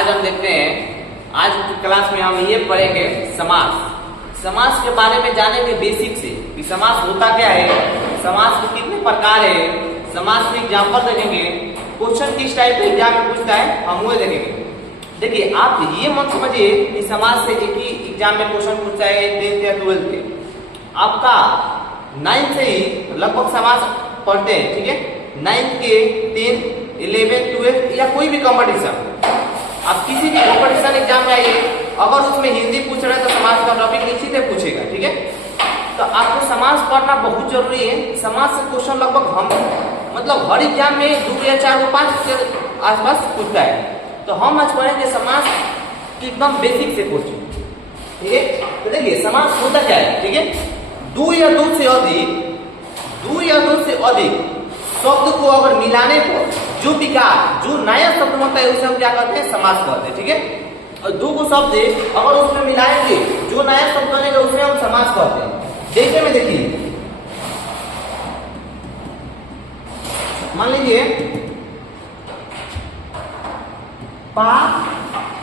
आज हम देखते हैं, आज की क्लास में हम ये पढ़ेंगे समास। समास के बारे में जानेंगे बेसिक से कि समास होता क्या है, समास के कितने प्रकार है, समास के एग्जाम्पल देखेंगे, क्वेश्चन किस टाइप के एग्जाम में पूछता है हम वो देखेंगे। देखिए आप ये मत समझिए कि समास से एक ही एग्जाम में क्वेश्चन पूछता है 10th या 12th के, आपका 9th से ही लगभग समास पढ़ते हैं, ठीक है। 9th के 10th 11th 12th या कोई भी कंपटीशन, आप किसी भी कंपटीशन एग्जाम में आइए, अगर उसमें हिंदी पूछ रहे हैं तो समास का टॉपिक निश्चित है पूछेगा, ठीक है। तो आपको समास पढ़ना बहुत जरूरी है। समास से क्वेश्चन लगभग हम मतलब हर एग्जाम में 2 या 4 या 5 के आसपास पूछता है। तो हम आज पढ़ेंगे समास की एकदम बेसिक से क्वेश्चन, ठीक है। तो देखिए समास होता क्या है, ठीक है। दो या दो से अधिक शब्द को अगर मिलाने पर जो विकार, जो नया शब्द बनता है उसे हम क्या कहते हैं, समास कहते हैं, ठीक है। और दो को शब्द अगर उसमें मिलाएंगे जो नया शब्द बनेगा उसे हम समास कहते हैं। जैसे में देखिए, मान लीजिए पा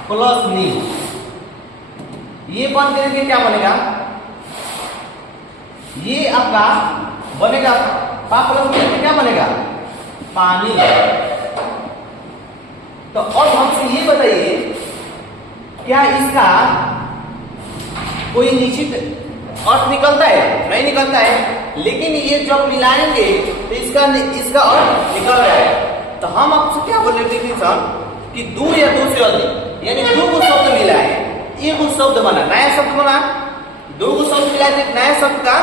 प्लस नी, ये बन करके क्या बनेगा, ये आपका बनेगा पा प्लस नी, क्या बनेगा, पानी। तो अब हमसे ये बताइए क्या इसका कोई निश्चित अर्थ निकलता है? नहीं निकलता है, लेकिन ये जब मिलाएंगे तो इसका अर्थ निकल रहा है। तो हम आपसे क्या बोल रहे थे सर कि दो या दो से अधिक, यानी दो को शब्द मिला है, एक शब्द बना, नया शब्द बना, दो को शब्द मिला है, नया शब्द का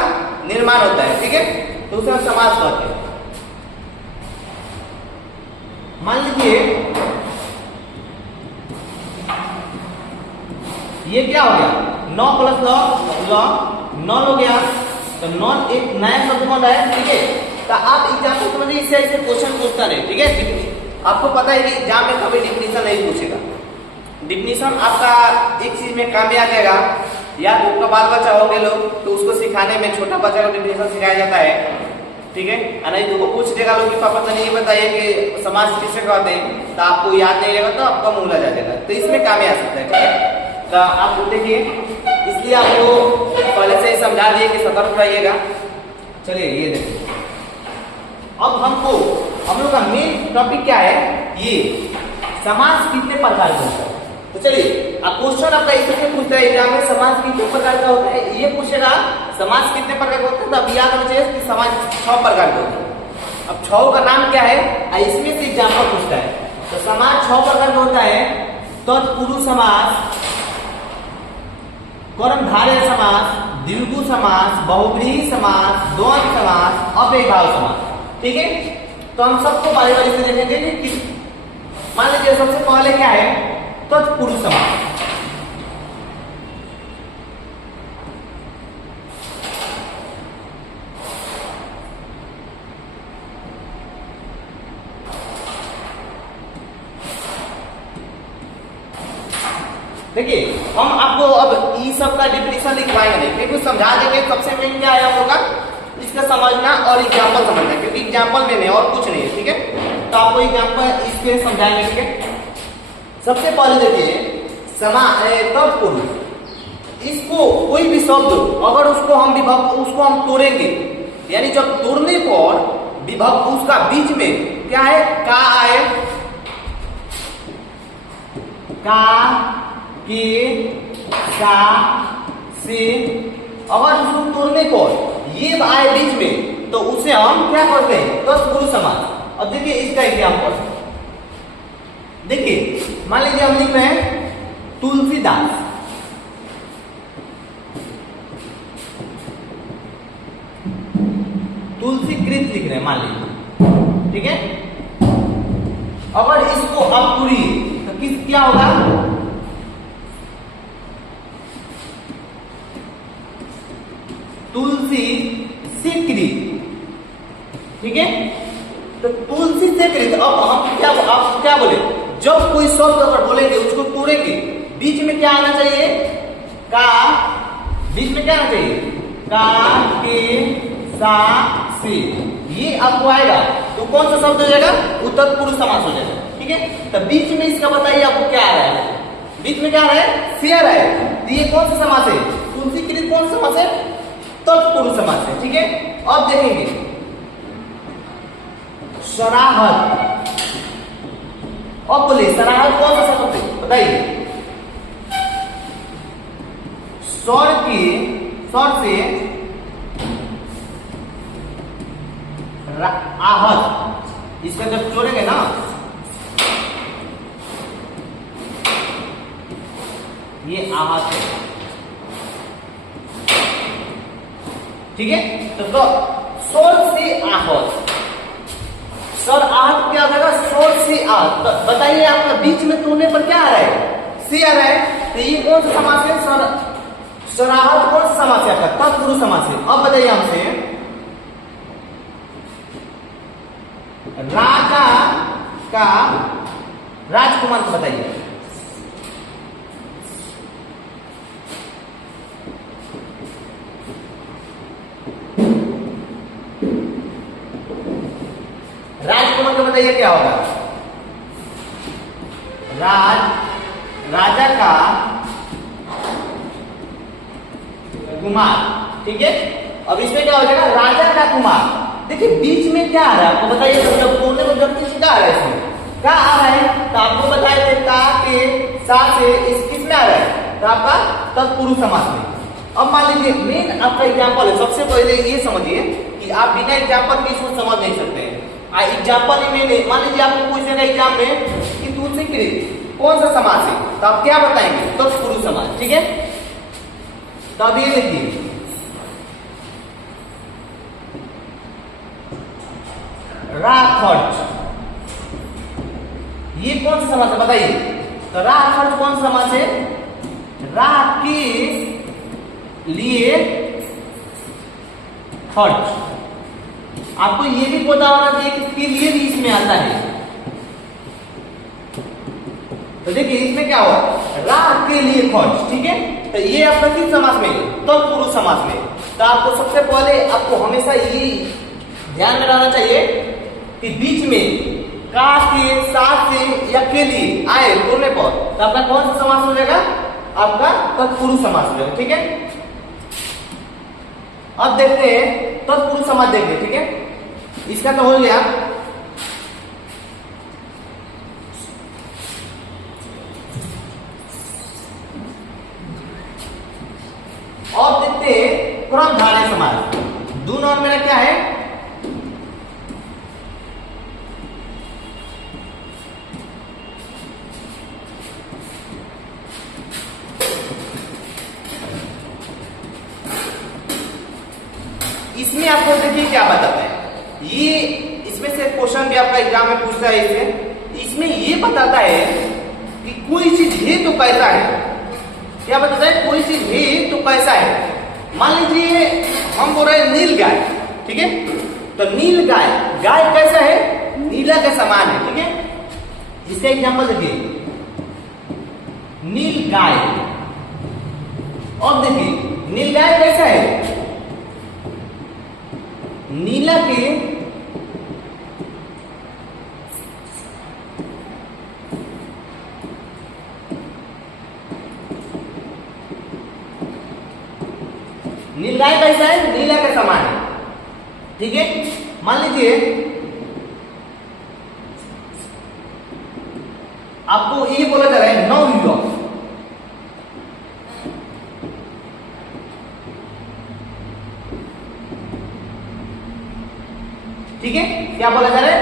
निर्माण होता है, ठीक है। तो उसे हम समास कहते हैं। मान लीजिए ये क्या हो गया, 9 प्लस लॉ 9 हो गया, तो 9 एक नया शब्द बन रहा है, ठीक है। तो आप एग्जाम में समझिए इससे ऐसे क्वेश्चन पूछता नहीं, ठीक है। आपको पता है कि एग्जाम में कभी डिफिनीशन नहीं पूछेगा। डिफिनीशन आपका एक चीज में काम में आ जाएगा, या तो आपका बाल बच्चा हो गए लोग तो उसको सिखाने में छोटा बच्चा को डिफिनीशन सिखाया जाता है, ठीक है। नहीं तो वो पूछ देगा लोग कि पापा तो नहीं बताइए कि समास किसे कहते हैं, तो आपको याद नहीं रहेगा तो आपका मुंह लगा जाएगा, तो इसमें काम में आ सकता है, ठीक है। तो आप देखिए, इसलिए आपको पहले से ही समझा दिए कि सतर्क रहिएगा। चलिए ये देखिए, अब हम लोग का मेन टॉपिक क्या है, ये समास कितने प्रकार का होता है। तो चलिए अब क्वेश्चन आपका इससे पूछता है एग्जाम में, समास कितने प्रकार का होता है, ये पूछेगा समास कितने प्रकार का होता है। तो अब याद होना चाहिए कि समास 6 प्रकार का होता है। अब 6 का नाम क्या है, इसमें से एग्जाम्पल पूछता है। तो समास 6 प्रकार का होता है, तत्पुरुष समास, कर्मधारय समास, द्विगु समास, बहुब्रीहि समास, द्वंद्व समास, अव्ययीभाव समास, ठीक है। तो हम सबको बारी बारी से देखेंगे कि मान लीजिए सबसे पहले क्या है, तत्पुरुष समास। देखिए हम आपको अब ई सब का डिफिनीशन लिखवाएंगे नहीं, क्योंकि समझा देंगे। सबसे मेन क्या है हम लोग का, इसका समझना और एग्जाम्पल समझना, क्योंकि एग्जाम्पल में नहीं और कुछ नहीं है, ठीक है। तो आपको एग्जाम्पल इसके समझाएंगे, ठीक है। सबसे पहले देखिए तत्पुरुष, इसको कोई भी शब्द अगर उसको हम तोड़ेंगे, यानी जब तोड़ने पर विभक्त उसका बीच में क्या है, का आए, का, के, सा, से, अगर उसको तोड़ने पर ये आए बीच में तो उसे हम क्या करते हैं, तत्पुरुष समास। अब देखिए इसका एग्जाम्पल, देखिए मान लीजिए हम लिख रहे हैं तुलसीदास, तुलसीकृत लिख रहे हैं मान लीजिए, ठीक है। अगर इसको आप तोड़िए तो क्या होगा, तुलसी से कृत, ठीक है। तो तुलसी से कृत, अब हम क्या बोले, जब कोई शब्द अगर बोलेंगे उसको तोड़ेंगे, बीच में क्या आना चाहिए, का, बीच में क्या आना चाहिए, का, के, सा, से, ये आपको आएगा तो कौन सा शब्द हो जाएगा, तत्पुरुष समास हो जाएगा। ठीक है। तो बीच में इसका बताइए आपको क्या आ रहा है, बीच में क्या आ रहा है, से आ रहा है। तो ये कौन सा समास है, तुलसीकृत कौन सा समास है, तत्पुरुष समास है, ठीक है। अब देखेंगे सराहत, अब बोलिए सराहत कौन सा शब्द है बताइए। स्वर से आहत, इसका जब जोड़ेंगे ना ये आहत है, ठीक है। तो स्वर से आहत, स्वर आहत क्या हो जाएगा, स्वर से आहत। तो बताइए आपका बीच में तोड़ने पर क्या आ रहा है, से आ रहा है। तो ये कौन सा समास है, सराहत कौन सा समास है आपका, तत्पुरुष समास है। अब बताइए हमसे राजा का, राजकुमार को बताइए। राजकुमार को बताइए क्या होगा, राजा का कुमार, ठीक है। अब इसमें क्या हो जाएगा, राजा का कुमार। देखिए बीच में क्या आ रहा है आपको बताइए, जब बोलने में जब कुछ क्या आ रहा है, इसमें क्या आ रहा है। तो आपको बताए थे का के साथ से इस किस में आ रहा है, तो आपका तत्पुरुष समास में। अब मान लीजिए मेन आपका एग्जाम्पल है, सबसे पहले ये समझिए कि आप बिना एग्जाम्पल के इसको समझ नहीं सकते हैं। एग्जाम्पल ही में मान लीजिए आपको पूछेगा एग्जाम में कि तुलसीकृत कौन सा समास है, तो आप क्या बताएंगे, तत्पुरुष समास, ठीक है। तो अब ये लिखिए राखर्ज, ये कौन सा समास है बताइए। तो राखर्ज कौन सा समास है, रा के लिए खर्च। आपको ये भी पता होना चाहिए कि इसके लिए भी इसमें आता है। तो देखिए इसमें क्या हुआ, रा के लिए खर्च, ठीक है। तो ये आपका किस समास में, तत्पुरुष समास में। तो आपको सबसे पहले आपको हमेशा ये ध्यान में रहना चाहिए कि बीच में का के साथ से या के लिए आए बोलने पर तो आपका कौन सा समास हो जाएगा, आपका तत्पुरुष समास हो जाएगा, ठीक है। अब देखते हैं तत्पुरुष समास, देखते ठीक है। इसका तो हो गया। और देखते हैं क्रमधारय समास, दो नॉन मेरा क्या है, इसमें आपको देखिए क्या बताता है, ये इसमें से क्वेश्चन भी आपका एग्जाम में पूछता है। इसमें ये बताता है कि कोई चीज है तो कैसा है, क्या बताता है, कोई चीज है तो कैसा है। मान लीजिए हम बोल रहे हैं नील गाय, ठीक है। तो नील गाय, गाय कैसा है, नीला के समान है, ठीक है। इसका एग्जाम्पल देखिए नील गाय। अब देखिए नील गाय कैसा है, नीला के नीलगाय कैसा है, नीला के समान है, ठीक है। मान लीजिए आपको ये बोला जा रहा है नव युवक, ठीक है। क्या बोला जा रहा है,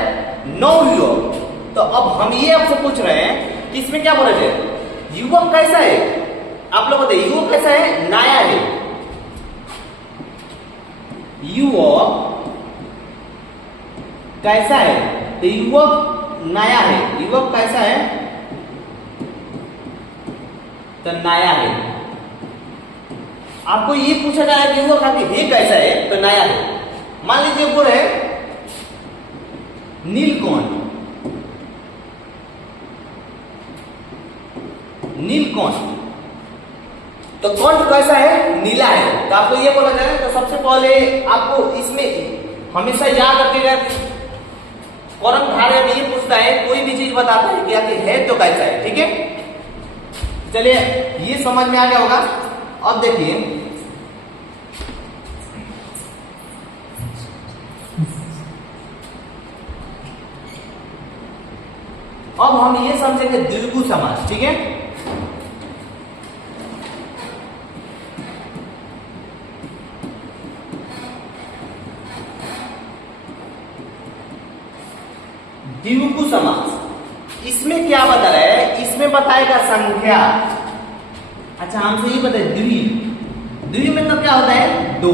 नव युवक। तो अब हम ये आपसे पूछ रहे हैं कि इसमें क्या बोला जाए, युवक कैसा है, आप लोग बताइए युवक कैसा है, नया है। युवक कैसा है, तो युवक नया है, युवक कैसा है, तो नया है। आपको ये पूछा जाए कि युवक आगे है कैसा है, तो नया है। मान लीजिए बोल रहे नीलकंठ, नीलकंठ तो कंठ कैसा है, नीला है। तो आपको ये बोला जाए तो सबसे पहले आपको इसमें हमेशा याद रखिएगा कर्मधारय में ये पूछता है, कोई भी चीज बताता है कि आखिर है तो कैसा है, ठीक है। चलिए ये समझ में आ गया होगा। अब देखिए अब हम ये समझेंगे द्विगु समास, ठीक है। द्विगु समास, इसमें क्या बता रहा है, इसमें बताएगा संख्या। अच्छा हमसे ये बताए द्वि, द्वि में तो क्या होता है दो,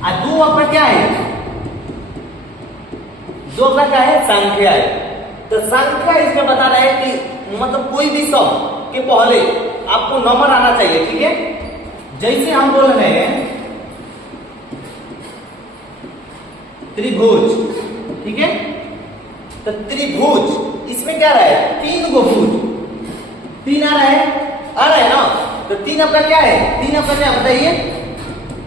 और दो आपका क्या है, दो का क्या है संख्या है। तो संख्या इसमें बता रहा है कि मतलब कोई भी शब्द के पहले आपको नंबर आना चाहिए, ठीक है। जैसे हम बोल रहे हैं त्रिभुज, ठीक है। तो त्रिभुज इसमें क्या रहा है, तीन गो भुज, तीन आ रहा है ना। तो तीन आपका क्या है, तीन आपका क्या बताइए,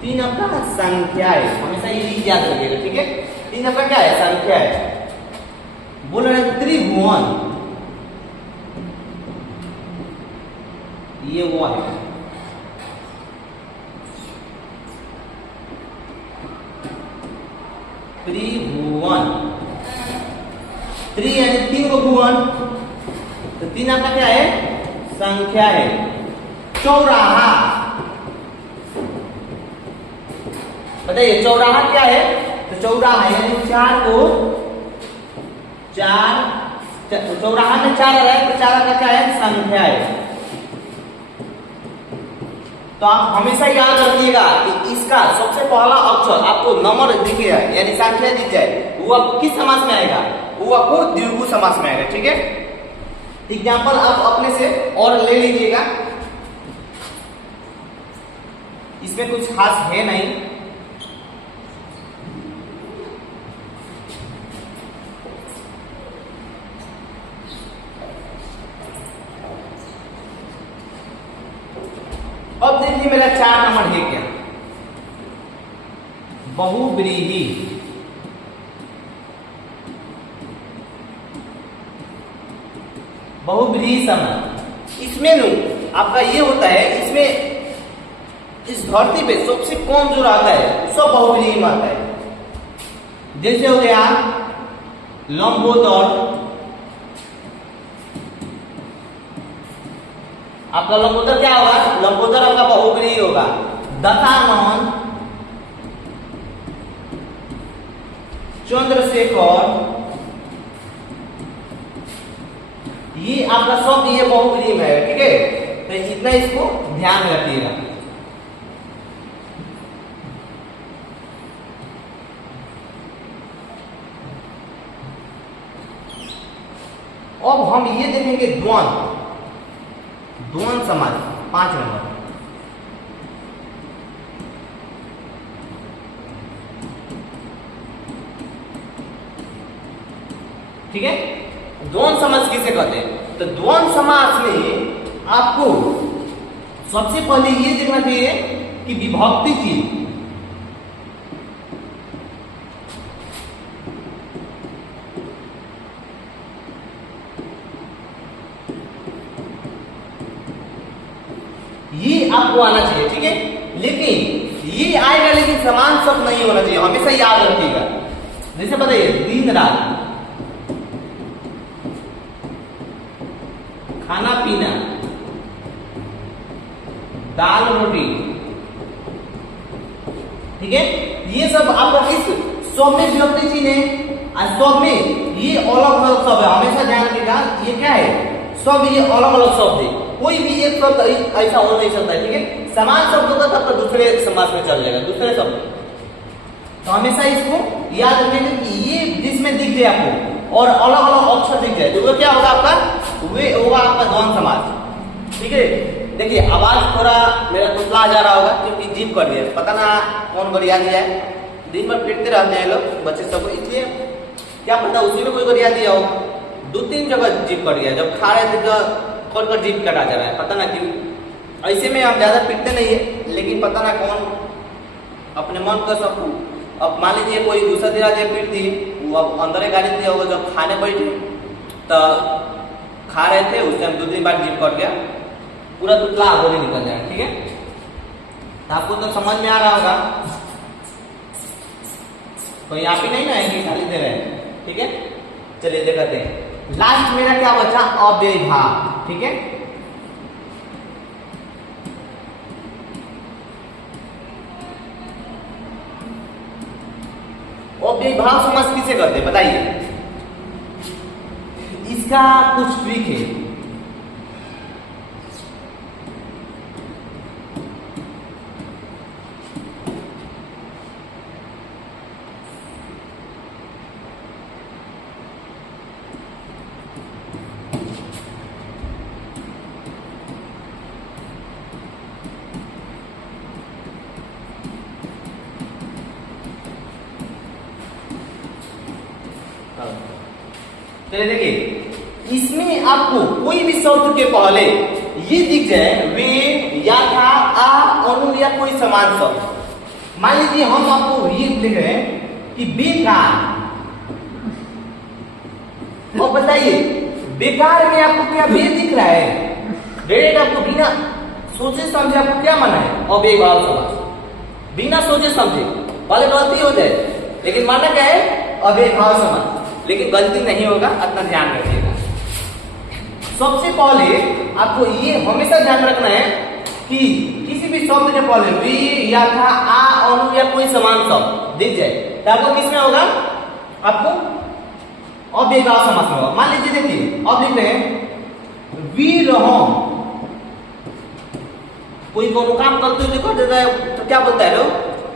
तीन आपका संख्या है, हमेशा ये याद रखिएगा, ठीक है। तीन आपका क्या है, संख्या है। बोल रहे हैं त्रिभुवन, ये वो है, त्रिभुवन, त्रि यानी तीन को भुवन, तो तीन आपका क्या है, संख्या है। चौराहा, बताइए चौराहा क्या है, तो चौराहा यानी चार को चार, चौराहा में चार आ रहा है, तो चार का क्या है, संख्या है। तो आप हमेशा याद रखिएगा कि इसका सबसे पहला अक्षर आपको नंबर दिखेगा यानी संख्या दिख जाए, वो आपको किस समास में आएगा, वो आपको द्विगु समास में आएगा, ठीक है। एग्जाम्पल आप अपने से और ले लीजिएगा, इसमें कुछ खास है नहीं। अब देखिए मेरा 4 नंबर है क्या, बहुव्रीहि। बहुव्रीहि समास, इसमें आपका ये होता है, इसमें इस धरती पे सबसे कम जो आता है सब बहुव्रीहि में आता है। जैसे हो गया लंबोदर, आपका लंबोदर क्या होगा, लंबोदर आपका बहुव्रीहि होगा। दशानन, चंद्रशेखर, ये आपका शब्द ये बहुव्रीहि में है, ठीक है। तो इतना इसको ध्यान रखिएगा। अब हम ये देखेंगे द्वंद्व, द्वंद्व समास 5 नंबर, ठीक है। द्वंद्व समास किसे कहते हैं, तो द्वंद्व समास में आपको सबसे पहले ये देखना चाहिए कि विभक्ति चिन्ह, ये आपको आना चाहिए, ठीक है। लेकिन ये आएगा, लेकिन समान शब्द नहीं होना चाहिए, हमेशा याद रखिएगा। जैसे बताइए दिन रात, खाना पीना, दाल रोटी, ठीक है। ये सब आपका किस सब में विभक्ति चिन्ह है, और सब में ये अलग अलग शब्द है, हमेशा ध्यान रखिएगा। ये क्या है, सब ये अलग अलग शब्द है, कोई भी एक शब्द ऐसा हो नहीं सकता है, ठीक है। समान शब्द होगा तब तो दूसरे समास में चल जाएगा, दूसरे शब्द। तो हमेशा इसको याद रखना कि ये जिसमें दिख जाए आपको और अलग अलग अक्षर दिख जाए, तो वो क्या होगा आपका, वे होगा आपका द्वंद्व समास, ठीक है। देखिए आवाज थोड़ा मेरा तुतला जा रहा होगा क्योंकि जिप कर दिया, पता ना कौन गरिया दिया है, दिन भर पिटते रहते हैं लोग बच्चे सबको, इसलिए क्या पता उसी में कोई गरिया दिया हो। 2-3 जगह जिप कर दिया, जब खा रहे थे तो कर जिप कटा जा रहा है, पता ना क्यों। ऐसे में हम ज्यादा पिटते नहीं है, लेकिन पता ना कौन अपने मन का सब। अब मान लीजिए कोई दूसरा दिया पीट दी, वो अब अंदर गाली दिया होगा, जब खाने बैठे तो खा रहे थे, उस टाइम 2-3 बार जीभ कट गया, पूरा तुतला आगोली निकल जाएगा। ठीक है, तो आपको तो समझ में आ रहा होगा, तो यहाँ पे नहीं ना है कि खाली दे रहे हैं। ठीक है, चलिए देखते हैं। लास्ट मेरा क्या बचा, अव्ययभाव। ठीक है, अव्ययभाव समास किसे करते हैं बताइए, इसका कुछ ट्रिक है। चलिए देखिए, इसमें आपको कोई भी शब्द के पहले ये दिख जाए वे, या था, आ, अनु या कोई समान शब्द। मान लीजिए हम आपको ये लिख रहे हैं कि बेकार, और बताइए बेकार में आपको क्या बे दिख रहा है, डायरेक्ट आपको बिना सोचे समझे आपको क्या माना है, अव्ययभाव समास। बिना सोचे समझे पहले गलती हो जाए, लेकिन माना क्या है, अव्ययभाव समास। लेकिन गलती नहीं होगा, इतना ध्यान रखिएगा। सबसे पहले आपको ये हमेशा ध्यान रखना है कि किसी भी शब्द के पहले वी, या था, आ, अनु या कोई समान शब्द दिख जाए तो आपको किसमें होगा, आपको अव्ययभाव समास में होगा। मान लीजिए देखिए, अब लिख रहे हैं वीरहम, कोई कोनो काम करते हुए कर देता है तो क्या बोलता है लोग,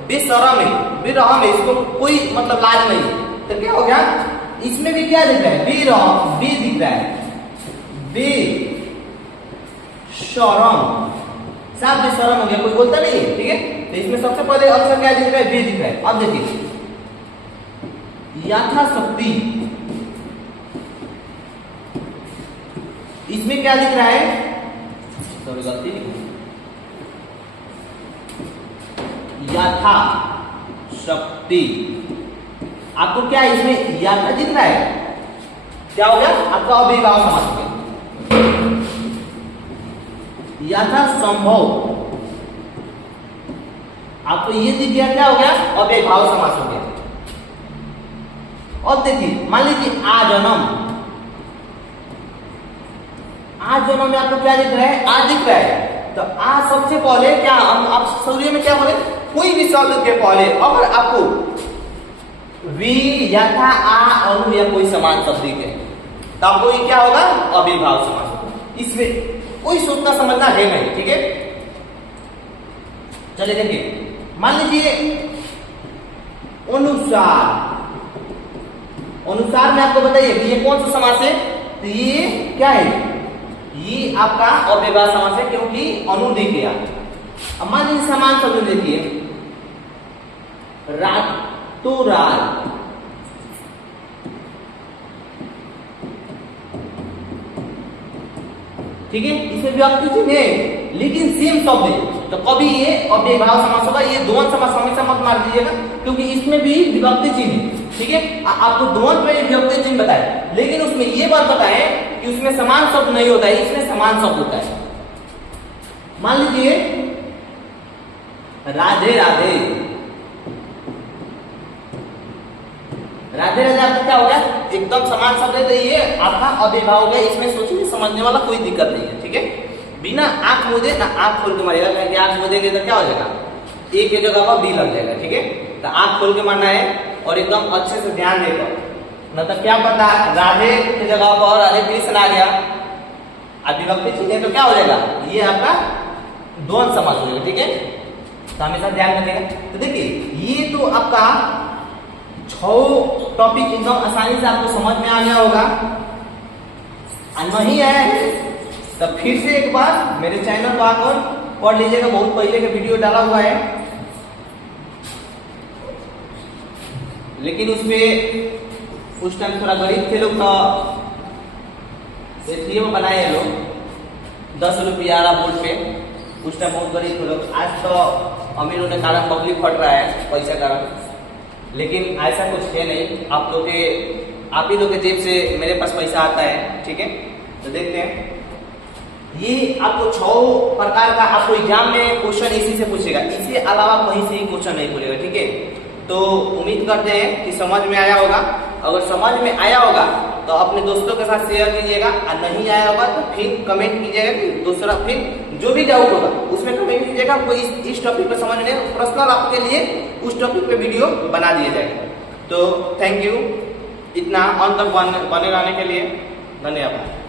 बेशरम है, वीरहम है, इसको कोई मतलब लाज नहीं, तो क्या हो गया, इसमें भी क्या दिख रहा है, बेरहम, बे दिख रहा है, बे शरम, साफ बेशरम हो गया, कोई बोलता नहीं है। ठीक है, तो इसमें सबसे पहले अक्षर क्या दिख रहा है, बे दिख रहा है। अब देखिए यथाशक्ति, इसमें क्या दिख रहा है, थोड़ी गलती यथा शक्ति, आपको क्या इसमें यथा दिख रहा है, क्या हो गया, आपका अव्ययभाव समास हो गया। यथा संभव, आपको ये दिख गया, क्या हो गया, अव्ययभाव समास हो गया। अब देखिए मान लीजिए आजन्म, आजन्म में आपको क्या दिख रहा है, आ दिख रहा है, तो आ सबसे पहले क्या हम आप सूर्य में क्या बोले, कोई भी शब्द के पहले अगर आपको वी, यथा, आ, अनु या कोई समान शब्द दिखे तो आपको ये क्या होगा, अव्ययभाव समास होगा। इसमें कोई सोचना समझना है नहीं। ठीक है, चलिए देखिए, मान लीजिए अनुसार, अनुसार में आपको बताइए कि ये कौन सा समास है, तो ये क्या है, ये आपका अव्ययभाव समास है, क्योंकि अनु दिख गया। अब मान लीजिए समान शब्द देखिए, रातोरात, ठीक है, इसमें व्यक्ति चिन्ह है लेकिन सेम शब्द है, तो कभी ये अव्ययभाव समास होगा। ये द्वंद्व समास हमेशा मत मार दीजिएगा, क्योंकि इसमें भी विभक्ति चिन्ह है। ठीक है, आपको द्वंद्व में विभक्ति चिन्ह बताए, लेकिन उसमें ये बात बताए कि उसमें समान शब्द नहीं होता है, इसमें समान शब्द होता है। मान लीजिए राधे राधे, राधे राधे आपको क्या हो गया, एकदम समान शब्द है, तो ये आपका अव्ययभाव हो गया। इसमें सोचने समझने वाला कोई दिक्कत नहीं है। ठीक है, बिना आंख मूंदे ना आंख खोल के मारेगा, क्योंकि आंख मूंदेंगे तो क्या हो जाएगा, ए की जगह पर बी लग जाएगा। ठीक है, तो आंख खोल के मारना है और एकदम अच्छे से ध्यान देकर, मतलब क्या पता राधे की जगह पर राधे कृष्ण आ गया, विभक्ति चिन्ह तो क्या हो जाएगा, ये आपका द्वंद्व समास हो जाएगा। ठीक है, तो हमेशा ध्यान रखिएगा। तो देखिए ये तो आपका 6 टॉपिक एकदम आसानी से आपको समझ में आ गया होगा। नहीं आया है तो फिर से एक बार मेरे चैनल पर आकर पढ़ लीजिएगा, बहुत पहले का वीडियो डाला हुआ है, लेकिन उसमें उस टाइम थोड़ा गरीब थे लोग, तो फ्री में बनाए हैं लोग 10 रुपया बोर्ड पे, उस टाइम बहुत गरीब थे लोग। आज तो अमीर होने के कारण पब्लिक फट रहा है पैसा कारण, लेकिन ऐसा कुछ है नहीं। आप लोग के आप ही लोग के जेब से मेरे पास पैसा आता है, ठीक है। तो देखते हैं, ये आपको 6 प्रकार का आपको एग्जाम में क्वेश्चन इसी से पूछेगा, इससे अलावा कहीं से ही क्वेश्चन नहीं पूछेगा, ठीक है। तो उम्मीद करते हैं कि समझ में आया होगा। अगर समझ में आया होगा तो अपने दोस्तों के साथ शेयर कीजिएगा, और नहीं आया होगा तो फिर कमेंट कीजिएगा कि दूसरा, फिर जो भी डाउट होगा उसमें कमेंट कीजिएगा। आपको इस टॉपिक पे समझने पर्सनल आपके लिए उस टॉपिक पे वीडियो बना दिया जाएगा। तो थैंक यू इतना अंत तक बने रहने के लिए, धन्यवाद।